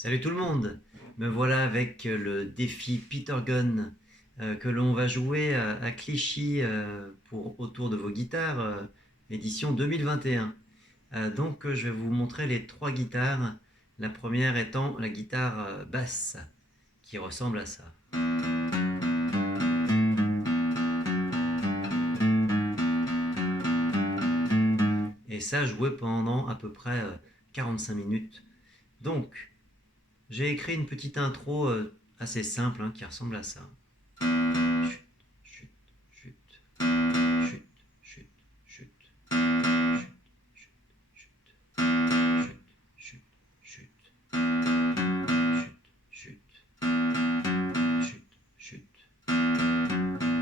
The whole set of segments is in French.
Salut tout le monde. Me voilà avec le défi Peter Gunn que l'on va jouer à Clichy pour Autour de vos guitares, édition 2021. Donc je vais vous montrer les trois guitares. La première étant la guitare basse, qui ressemble à ça. Et ça joué pendant à peu près 45 minutes. Donc j'ai écrit une petite intro assez simple qui ressemble à ça. Chut, chut, chut, chut, chut, chut, chut, chut, chut, chut, chut, chut,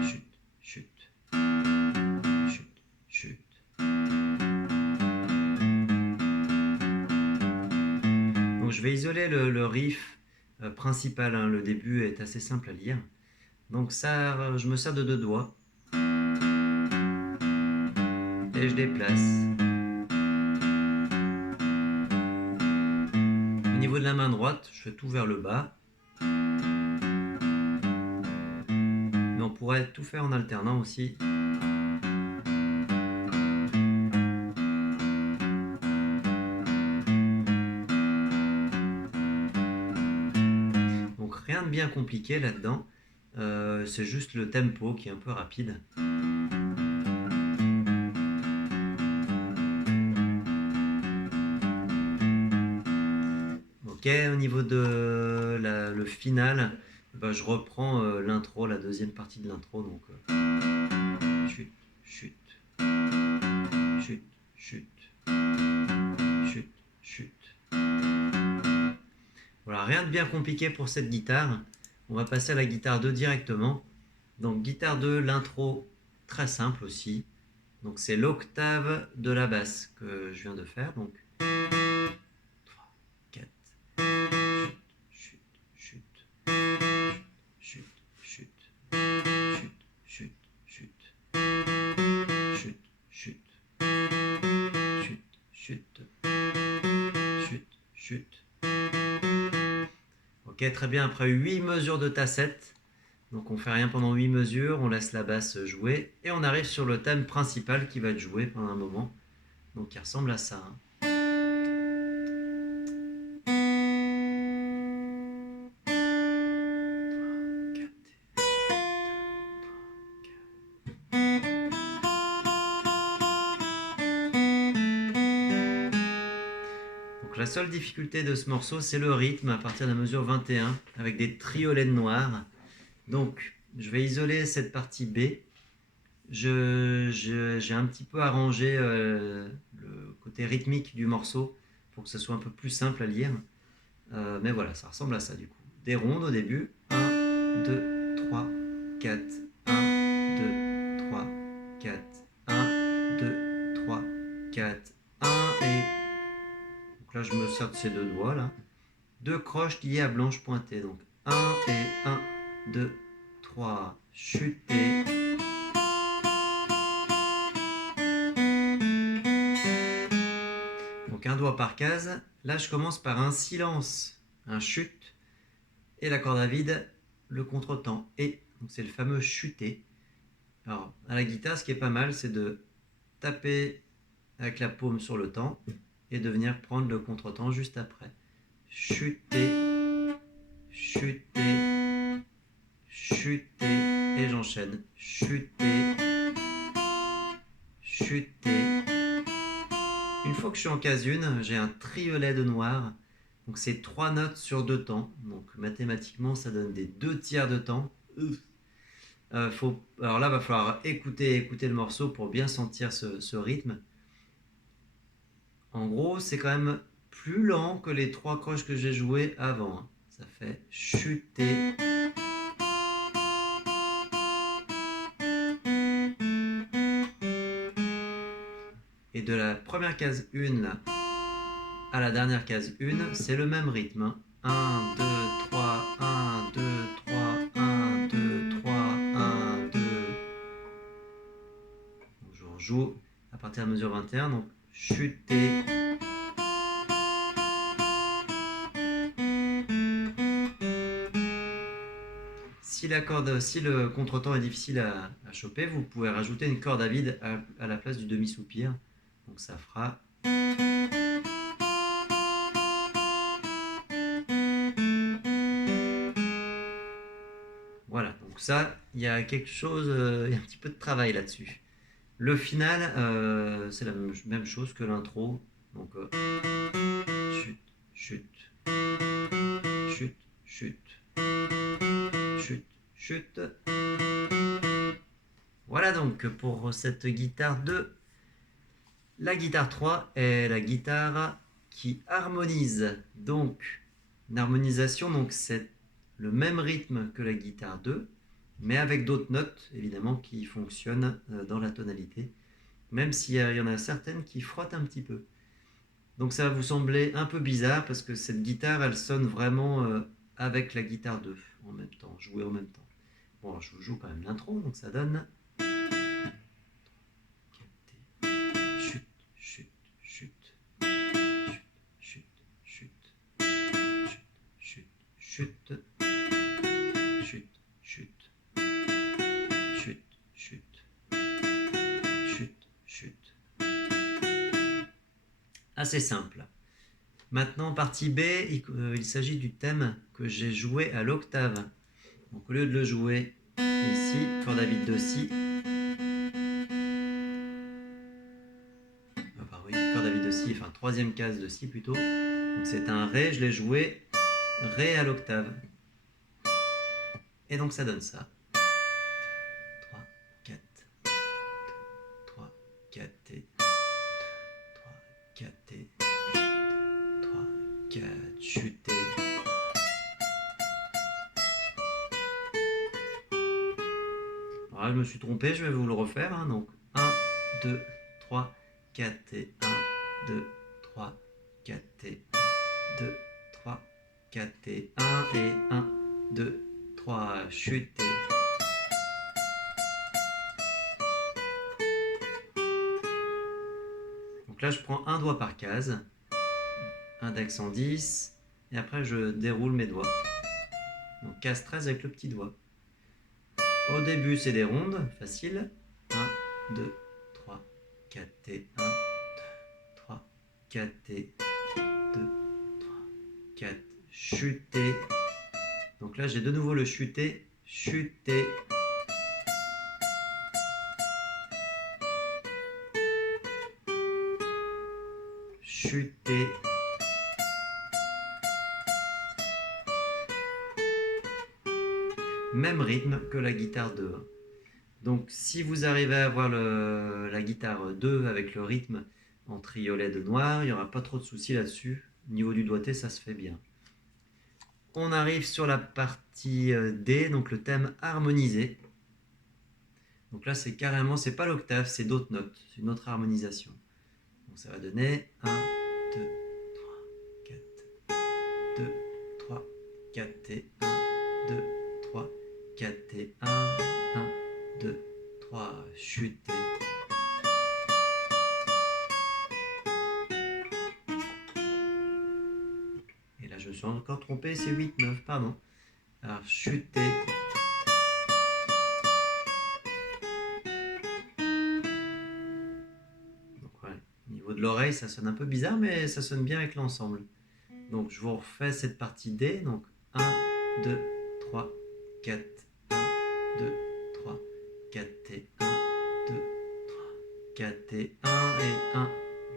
chut, chut, chut. Donc je vais isoler le riff principal, le début est assez simple à lire. Donc ça, je me sers de deux doigts et je déplace. Au niveau de la main droite, je fais tout vers le bas. Mais on pourrait tout faire en alternant aussi. Donc rien de bien compliqué là-dedans. C'est juste le tempo qui est un peu rapide. Ok, au niveau de le final, je reprends l'intro, la deuxième partie de l'intro. Donc chut, chut, chut, chut, chut, chut. Voilà, rien de bien compliqué pour cette guitare. On va passer à la guitare 2 directement. Donc guitare 2, l'intro très simple aussi. Donc c'est l'octave de la basse que je viens de faire. Donc 3, 4, chut, chut, chut, chut, chut, chut, chut, chut, chut, chut, chut, chut, chut. Ok, très bien, après 8 mesures de tassette. Donc on fait rien pendant 8 mesures, on laisse la basse jouer et on arrive sur le thème principal qui va être joué pendant un moment. Donc qui ressemble à ça. Donc la seule difficulté de ce morceau, c'est le rythme à partir de la mesure 21 avec des triolets de noir. Donc je vais isoler cette partie B. J'ai un petit peu arrangé le côté rythmique du morceau pour que ce soit un peu plus simple à lire. Mais voilà, ça ressemble à ça du coup. Des rondes au début. 1, 2, 3, 4. 1, 2, 3, 4. 1, 2, 3, 4. 1 et... Donc là, je me sers de ces deux doigts là. Deux croches liées à blanche pointée. Donc 1 et 1, 2, 3. Chuter. Donc un doigt par case. Là, je commence par un silence, un chute, et la corde à vide, le contretemps. Et donc c'est le fameux chuter. Alors, à la guitare, ce qui est pas mal, c'est de taper avec la paume sur le temps et de venir prendre le contretemps juste après. Chuter, chuter, chuter, et j'enchaîne. Chuter, chuter. Une fois que je suis en case 1, j'ai un triolet de noir. Donc c'est 3 notes sur 2 temps. Donc mathématiquement, ça donne des 2 tiers de temps. Alors là, il va falloir écouter le morceau pour bien sentir ce rythme. En gros, c'est quand même plus lent que les 3 croches que j'ai jouées avant. Ça fait chuter. Et de la première case 1 là, à la dernière case 1, c'est le même rythme. 1, 2, 3, 1, 2, 3, 1, 2, 3, 1, 2. Donc je rejoue à partir de la mesure 21, donc chuter. Si le contretemps est difficile à choper, vous pouvez rajouter une corde à vide à la place du demi-soupir. Donc ça fera... Voilà, donc ça, il y a quelque chose, il y a un petit peu de travail là-dessus. Le final, c'est la même chose que l'intro. Donc, chute, chute, chute, chute, chute, chute. Voilà donc pour cette guitare 2. La guitare 3 est la guitare qui harmonise. Donc, une harmonisation, donc c'est le même rythme que la guitare 2, mais avec d'autres notes, évidemment, qui fonctionnent dans la tonalité, même s'il y en a certaines qui frottent un petit peu. Donc ça va vous sembler un peu bizarre, parce que cette guitare, elle sonne vraiment avec la guitare 2 en même temps, jouée en même temps. Bon, alors, je vous joue quand même l'intro, donc ça donne... Chute, chute, chute, chute, chute, chute, chute, chute, chute, chute, chute, chute, chute, chute. Assez simple. Maintenant, partie B, il s'agit du thème que j'ai joué à l'octave. Donc au lieu de le jouer ici, corde à vide de Si, corde à vide de Si, enfin troisième case de Si plutôt. Donc c'est un Ré, je l'ai joué Ré à l'octave. Et donc ça donne ça. 3, 4, 3, 4 T, 3, 4 T, 3, 4, chuté. Alors là, je me suis trompé, je vais vous le refaire. Hein. Donc 1, 2, 3, 4 T, 1, 2, 3, 4 T, 2, 3, 4 T, 1 et 1, 2, 3, chuté. Donc là, je prends un doigt par case, index en 10, et après je déroule mes doigts. Donc case 13 avec le petit doigt. Au début, c'est des rondes, facile. 1, 2, 3, 4 T, 1, 2, 3, 4 T, 2, 3, 4, chuté. Donc là, j'ai de nouveau le chuté, chuté. Chuté. Même rythme que la guitare 2. Donc si vous arrivez à avoir la guitare 2 avec le rythme en triolet de noir, il n'y aura pas trop de soucis là-dessus. Au niveau du doigté, ça se fait bien. On arrive sur la partie D, donc le thème harmonisé. Donc là, c'est carrément, c'est pas l'octave, c'est d'autres notes, c'est une autre harmonisation. Donc ça va donner 1, 2, 3, 4, 2, 3, 4 T, 1, 2, 3, 4 T, 1, 1, 2, 3, chuté. Et là, je me suis encore trompé, c'est 8, 9, pardon. Alors, chuté. Donc, voilà. Au niveau de l'oreille, ça sonne un peu bizarre, mais ça sonne bien avec l'ensemble. Donc, je vous refais cette partie D. Donc, 1, 2, 3, 4, 1, 2, 3, 4 T, 1, 2, 3, 4 T, 1 et 1,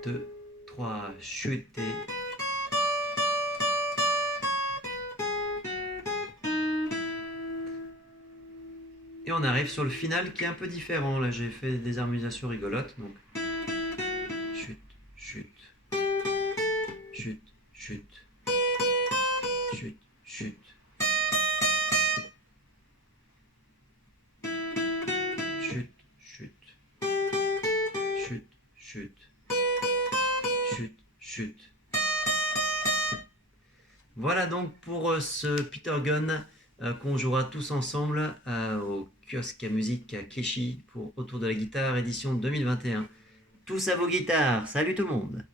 2, 3, chuté. Et on arrive sur le final qui est un peu différent. Là, j'ai fait des harmonisations rigolotes. Donc, chute, chute, chute, chute, chute, chute. Chute, chute, chute, chute, chute, chute. Voilà donc pour ce Peter Gunn qu'on jouera tous ensemble au kiosque à musique à Clichy pour Autour de la guitare édition 2021. Tous à vos guitares, salut tout le monde!